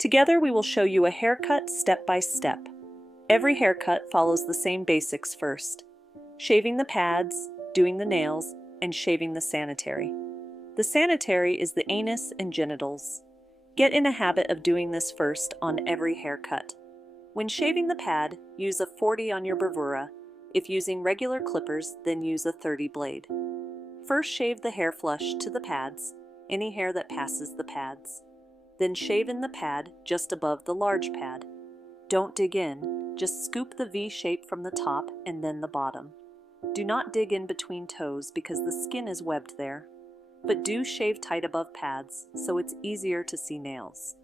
Together we will show you a haircut step by step. Every haircut follows the same basics first: shaving the pads, doing the nails, and shaving the sanitary. The sanitary is the anus and genitals. Get in a habit of doing this first on every haircut. When shaving the pad, use a 40 on your bravura. If using regular clippers, then use a 30 blade. First shave the hair flush to the pads, any hair that passes the pads. Then shave in the pad just above the large pad. Don't dig in, just scoop the V shape from the top and then the bottom. Do not dig in between toes because the skin is webbed there, but do shave tight above pads so it's easier to see nails.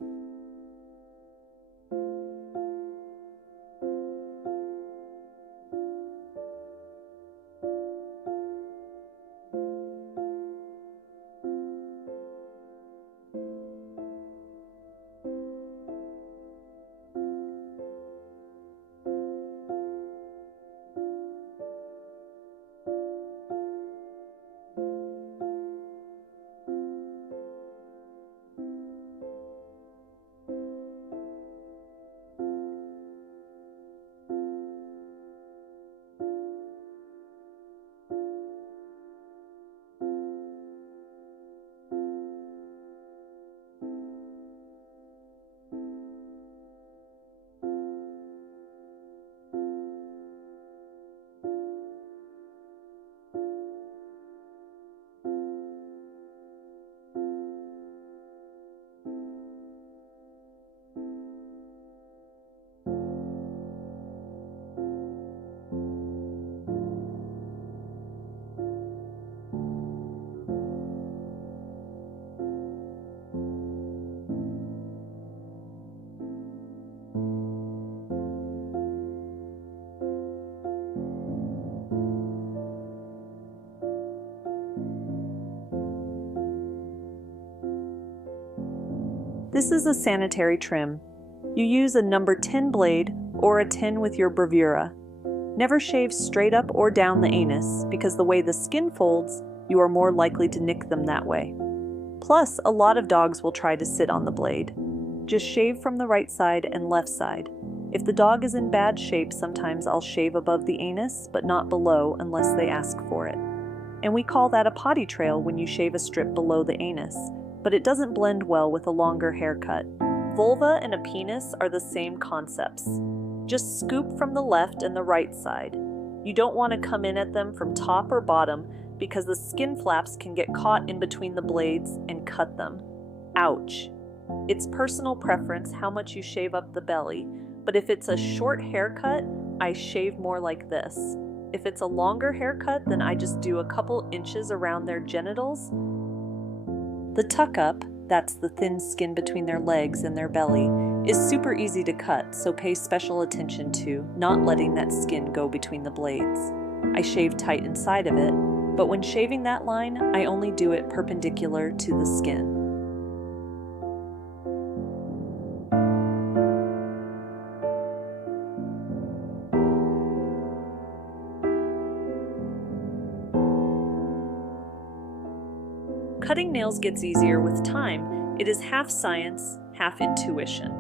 This is a sanitary trim. You use a number 10 blade or a 10 with your bravura. Never shave straight up or down the anus because the way the skin folds, you are more likely to nick them that way. Plus, a lot of dogs will try to sit on the blade. Just shave from the right side and left side. If the dog is in bad shape, sometimes I'll shave above the anus, but not below unless they ask for it. And we call that a potty trail when you shave a strip below the anus, but it doesn't blend well with a longer haircut. Vulva and a penis are the same concepts. Just scoop from the left and the right side. You don't want to come in at them from top or bottom because the skin flaps can get caught in between the blades and cut them. Ouch! It's personal preference how much you shave up the belly, but if it's a short haircut, I shave more like this. If it's a longer haircut, then I just do a couple inches around their genitals. The tuck-up, that's the thin skin between their legs and their belly, is super easy to cut, so pay special attention to not letting that skin go between the blades. I shave tight inside of it, but when shaving that line, I only do it perpendicular to the skin. Cutting nails gets easier with time. It is half science, half intuition.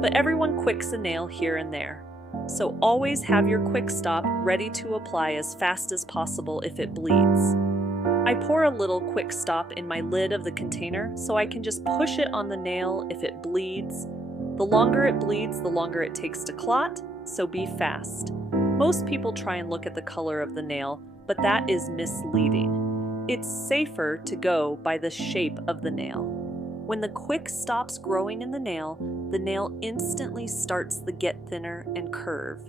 But everyone quicks a nail here and there. So always have your quick stop ready to apply as fast as possible if it bleeds. I pour a little quick stop in my lid of the container so I can just push it on the nail if it bleeds. The longer it bleeds, the longer it takes to clot, so be fast. Most people try and look at the color of the nail, but that is misleading. It's safer to go by the shape of the nail. When the quick stops growing in the nail instantly starts to get thinner and curve.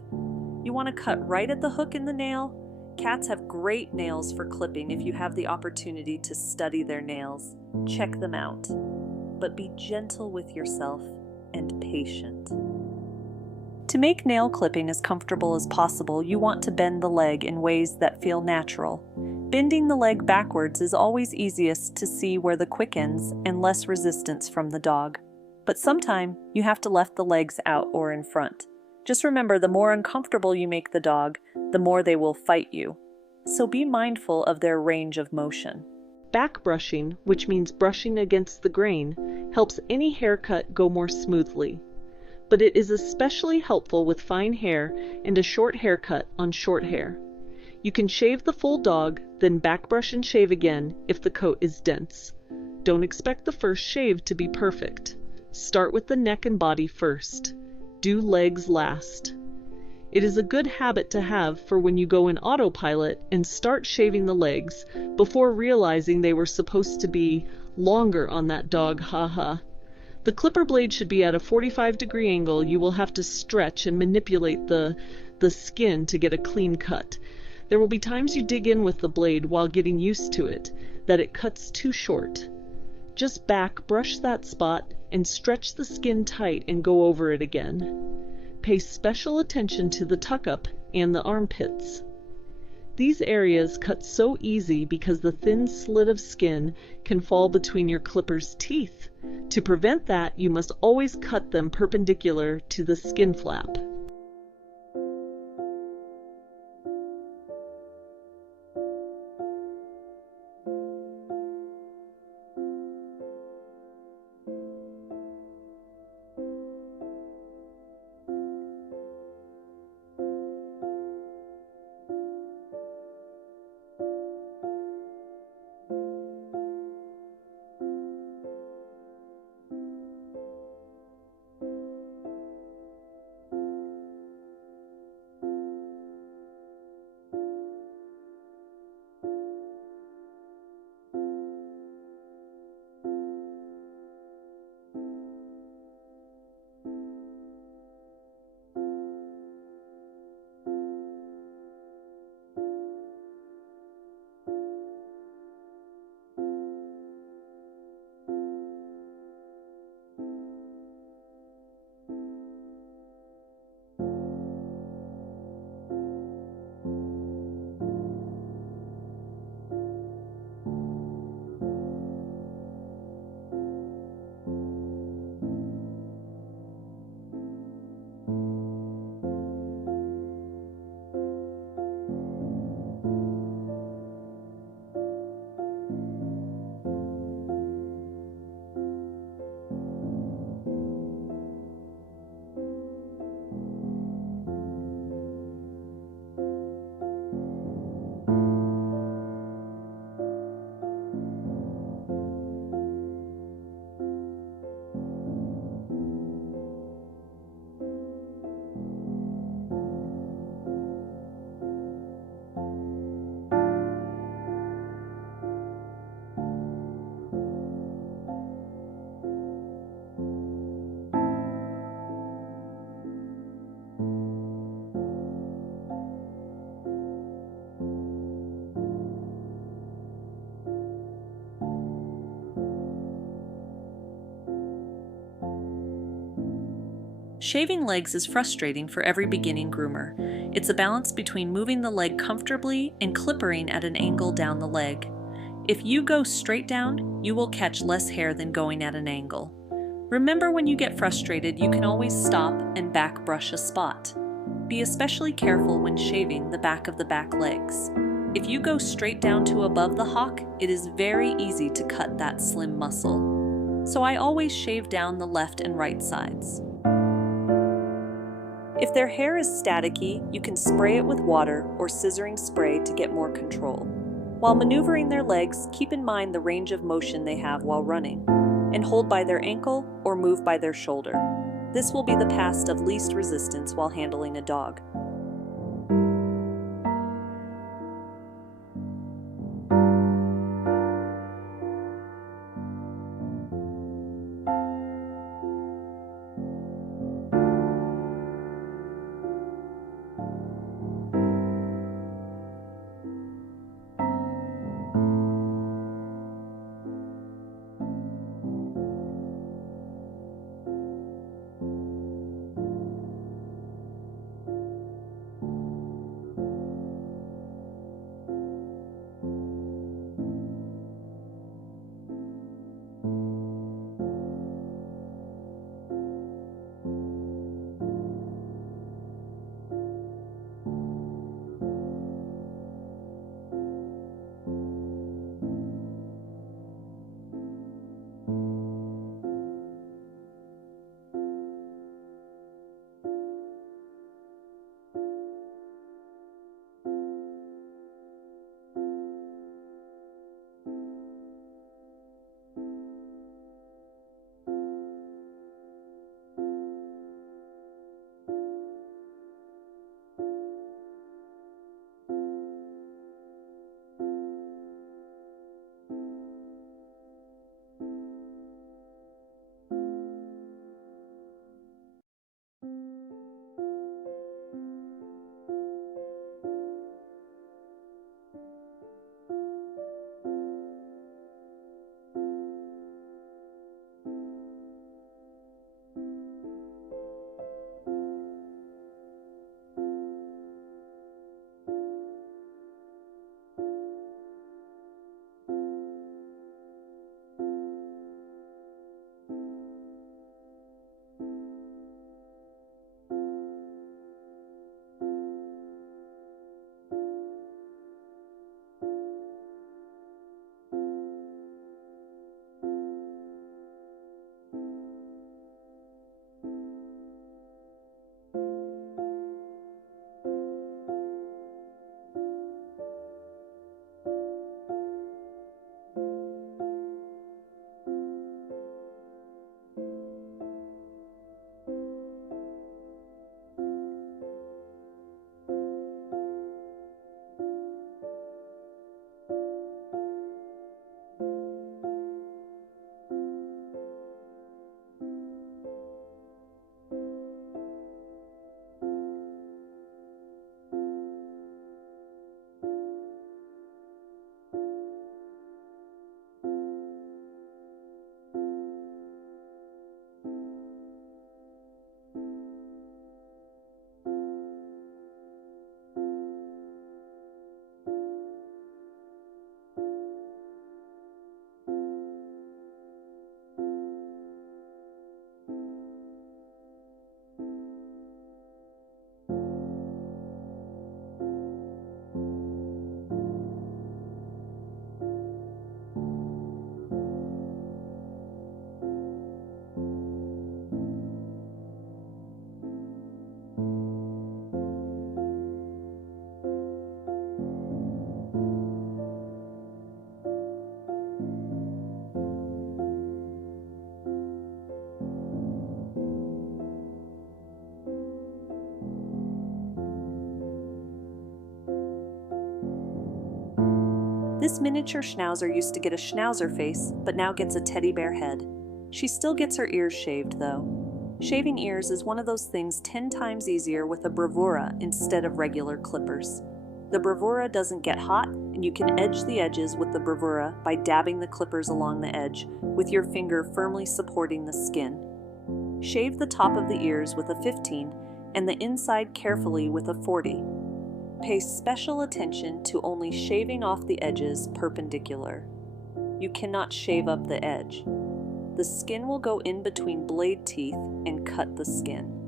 You want to cut right at the hook in the nail. Cats have great nails for clipping if you have the opportunity to study their nails. Check them out. But be gentle with yourself and patient. To make nail clipping as comfortable as possible, you want to bend the leg in ways that feel natural. Bending the leg backwards is always easiest to see where the quick ends and less resistance from the dog. But sometimes you have to left the legs out or in front. Just remember, the more uncomfortable you make the dog, the more they will fight you. So be mindful of their range of motion. Back brushing, which means brushing against the grain, helps any haircut go more smoothly. But it is especially helpful with fine hair and a short haircut on short hair. You can shave the full dog, then back brush and shave again if the coat is dense. Don't expect the first shave to be perfect. Start with the neck and body first. Do legs last. It is a good habit to have for when you go in autopilot and start shaving the legs before realizing they were supposed to be longer on that dog, haha. The clipper blade should be at a 45-degree angle. You will have to stretch and manipulate the skin to get a clean cut. There will be times you dig in with the blade while getting used to it, that it cuts too short. Just back brush that spot and stretch the skin tight and go over it again. Pay special attention to the tuck-up and the armpits. These areas cut so easy because the thin slit of skin can fall between your clipper's teeth. To prevent that, you must always cut them perpendicular to the skin flap. Shaving legs is frustrating for every beginning groomer. It's a balance between moving the leg comfortably and clippering at an angle down the leg. If you go straight down, you will catch less hair than going at an angle. Remember, when you get frustrated, you can always stop and back brush a spot. Be especially careful when shaving the back of the back legs. If you go straight down to above the hock, it is very easy to cut that slim muscle. So I always shave down the left and right sides. If their hair is staticky, you can spray it with water or scissoring spray to get more control. While maneuvering their legs, keep in mind the range of motion they have while running, and hold by their ankle or move by their shoulder. This will be the path of least resistance while handling a dog. This miniature schnauzer used to get a schnauzer face, but now gets a teddy bear head. She still gets her ears shaved, though. Shaving ears is one of those things 10 times easier with a bravura instead of regular clippers. The bravura doesn't get hot, and you can edge the edges with the bravura by dabbing the clippers along the edge, with your finger firmly supporting the skin. Shave the top of the ears with a 15 and the inside carefully with a 40. Pay special attention to only shaving off the edges perpendicular. You cannot shave up the edge. The skin will go in between blade teeth and cut the skin.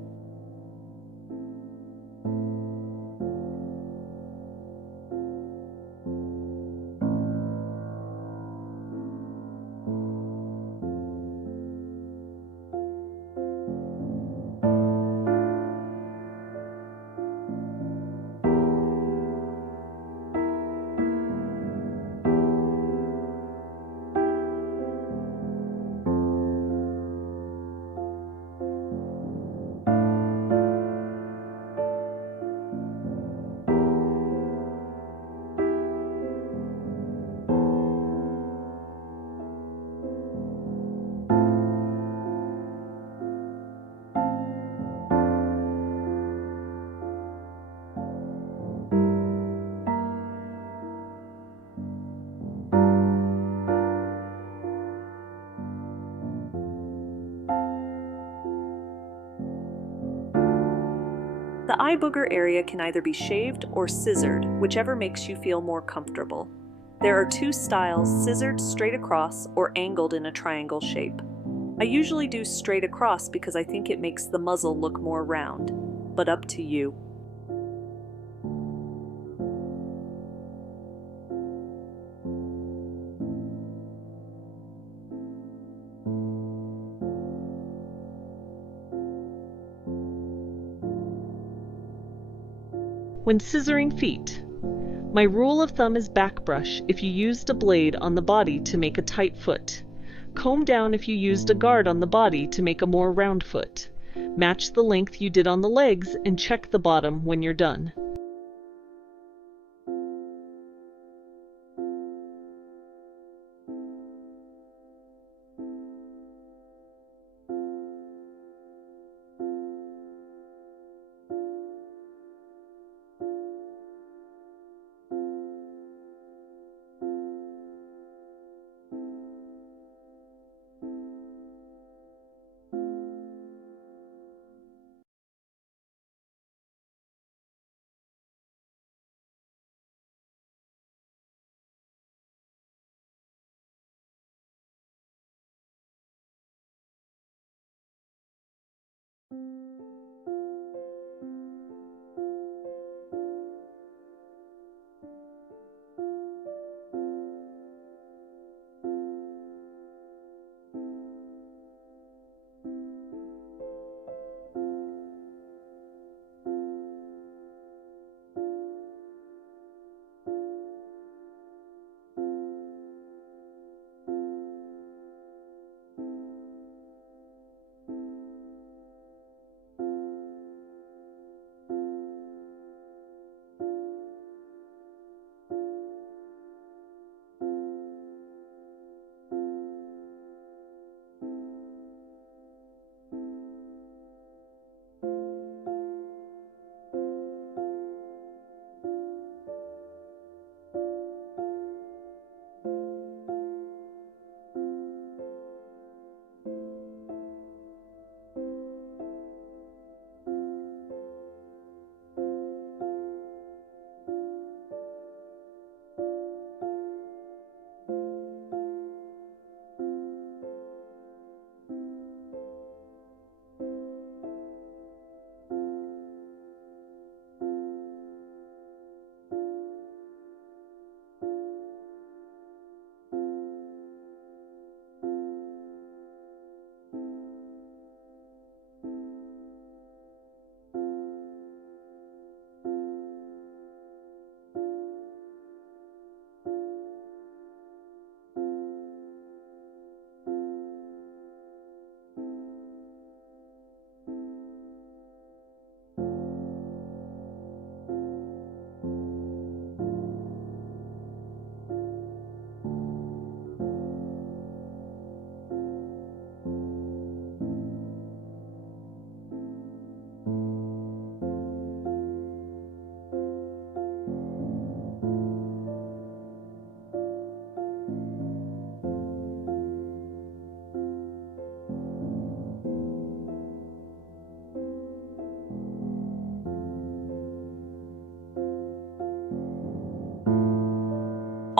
The eye booger area can either be shaved or scissored, whichever makes you feel more comfortable. There are two styles, scissored straight across or angled in a triangle shape. I usually do straight across because I think it makes the muzzle look more round, but up to you. When scissoring feet, my rule of thumb is back brush if you used a blade on the body to make a tight foot. Comb down if you used a guard on the body to make a more round foot. Match the length you did on the legs and check the bottom when you're done.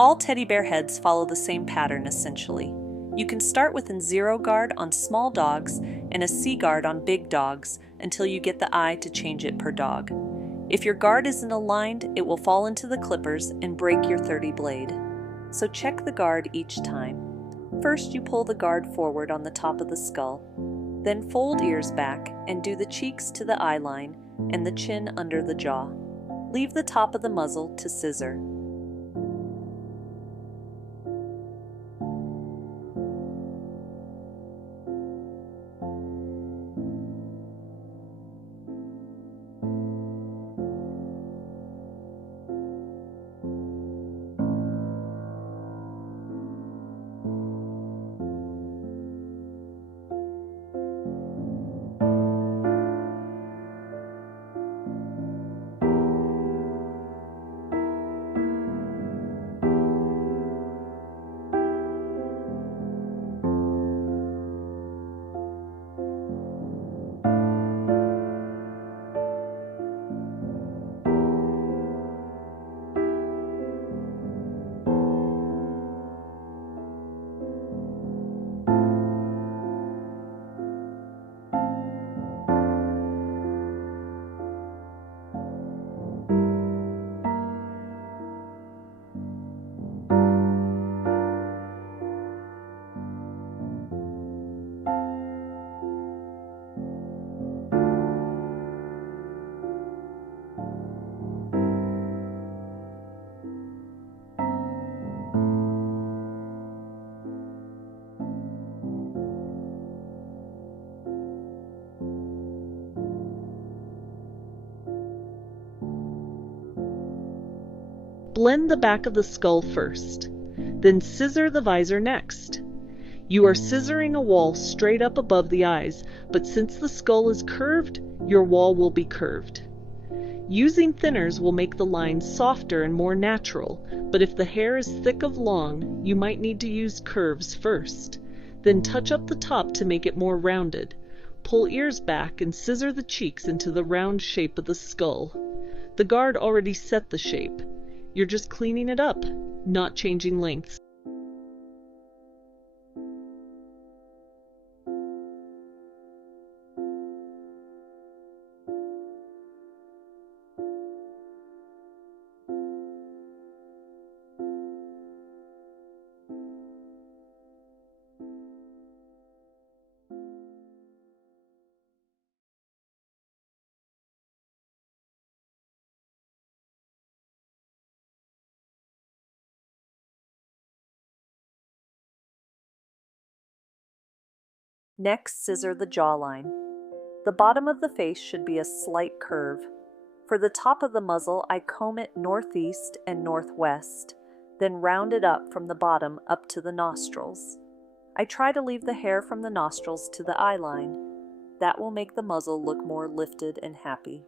All teddy bear heads follow the same pattern essentially. You can start with a 0 guard on small dogs and a C guard on big dogs until you get the eye to change it per dog. If your guard isn't aligned, it will fall into the clippers and break your 30 blade. So check the guard each time. First, you pull the guard forward on the top of the skull. Then fold ears back and do the cheeks to the eye line and the chin under the jaw. Leave the top of the muzzle to scissor. Blend the back of the skull first, then scissor the visor next. You are scissoring a wall straight up above the eyes, but since the skull is curved, your wall will be curved. Using thinners will make the lines softer and more natural, but if the hair is thick of long, you might need to use curves first. Then touch up the top to make it more rounded. Pull ears back and scissor the cheeks into the round shape of the skull. The guard already set the shape. You're just cleaning it up, not changing lengths. Next, scissor the jawline. The bottom of the face should be a slight curve. For the top of the muzzle, I comb it northeast and northwest, then round it up from the bottom up to the nostrils. I try to leave the hair from the nostrils to the eye line. That will make the muzzle look more lifted and happy.